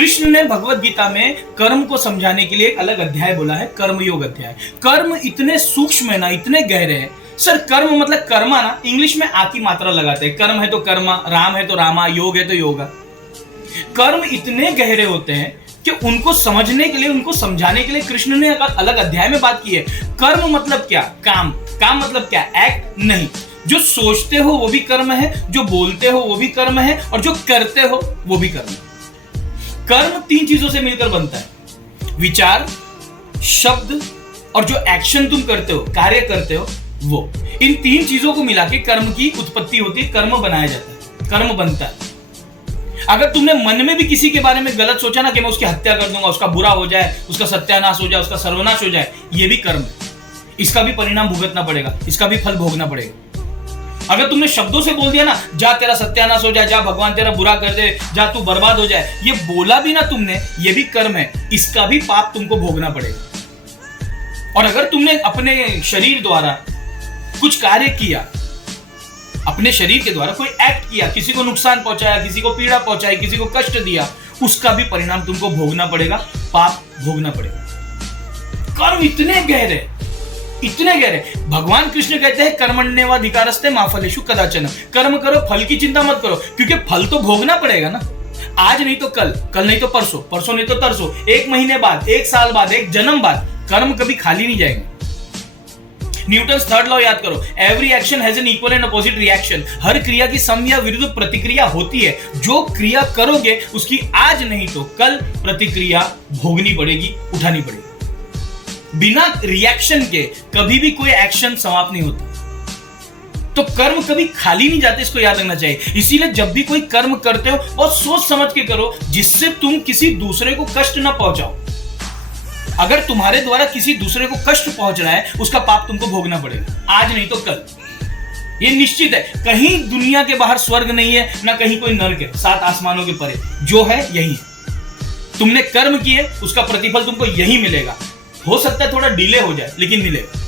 कृष्ण ने भगवत गीता में कर्म को समझाने के लिए एक अलग अध्याय बोला है, कर्मयोग अध्याय। कर्म इतने सूक्ष्म है ना, इतने गहरे हैं। सर कर्म मतलब कर्मा ना, इंग्लिश में आ की मात्रा लगाते हैं। कर्म है तो कर्मा, राम है तो रामा, योग है तो योगा। कर्म इतने गहरे होते हैं कि उनको समझने के लिए, उनको समझाने के लिए कृष्ण ने अलग अध्याय में बात की है। कर्म मतलब क्या? काम। काम मतलब क्या? एक्ट नहीं। जो सोचते हो वो भी कर्म है, जो बोलते हो वो भी कर्म है, और जो करते हो वो भी कर्म है। कर्म 3 चीजों से मिलकर बनता है, विचार, शब्द और जो एक्शन तुम करते हो, कार्य करते हो वो। इन 3 चीजों को मिला के कर्म की उत्पत्ति होती है, कर्म बनाया जाता है, कर्म बनता है। अगर तुमने मन में भी किसी के बारे में गलत सोचा ना कि मैं उसकी हत्या कर दूंगा, उसका बुरा हो जाए, उसका सत्यानाश हो जाए, उसका सर्वनाश हो जाए, ये भी कर्म है। इसका भी परिणाम भुगतना पड़ेगा, इसका भी फल भोगना पड़ेगा। अगर तुमने शब्दों से बोल दिया ना, जा तेरा सत्यानाश हो जाए, जा भगवान तेरा बुरा कर दे, जा तू बर्बाद हो जाए, ये बोला भी ना तुमने, ये भी कर्म है, इसका भी पाप तुमको भोगना पड़ेगा। और अगर तुमने अपने शरीर द्वारा कुछ कार्य किया, अपने शरीर के द्वारा कोई एक्ट किया, किसी को नुकसान पहुंचाया, किसी को पीड़ा पहुंचाई, किसी को कष्ट दिया, उसका भी परिणाम तुमको भोगना पड़ेगा, पाप भोगना पड़ेगा। कर्म इतने गहरे, इतने गहरे। भगवान कृष्ण कहते हैं कर्मण्येवाधिकारस्ते मा फलेषु कदाचन। कर्म करो, फल की चिंता मत करो, क्योंकि फल तो भोगना पड़ेगा ना। आज नहीं तो कल, कल नहीं तो परसों, परसों नहीं तो तरसों, 1 महीने बाद, 1 साल बाद, 1 जन्म बाद, कर्म कभी खाली नहीं जाएंगे। न्यूटन्स 3rd लॉ याद करो, every action has an equal and opposite reaction. हर क्रिया की सम या विरुद्ध प्रतिक्रिया होती है। जो क्रिया करोगे उसकी आज नहीं तो कल प्रतिक्रिया भोगनी पड़ेगी, उठानी पड़ेगी। बिना रिएक्शन के कभी भी कोई एक्शन समाप्त नहीं होता। तो कर्म कभी खाली नहीं जाते, इसको याद रखना चाहिए। इसीलिए जब भी कोई कर्म करते हो बहुत सोच समझ के करो, जिससे तुम किसी दूसरे को कष्ट ना पहुंचाओ। अगर तुम्हारे द्वारा किसी दूसरे को कष्ट पहुंच रहा है, उसका पाप तुमको भोगना पड़ेगा, आज नहीं तो कल। ये निश्चित है। कहीं दुनिया के बाहर स्वर्ग नहीं है, ना कहीं कोई नरक है, 7 आसमानों के परे जो है यही है। तुमने कर्म किए, उसका प्रतिफल तुमको यही मिलेगा। हो सकता है थोड़ा डिले हो जाए, लेकिन मिलेगा।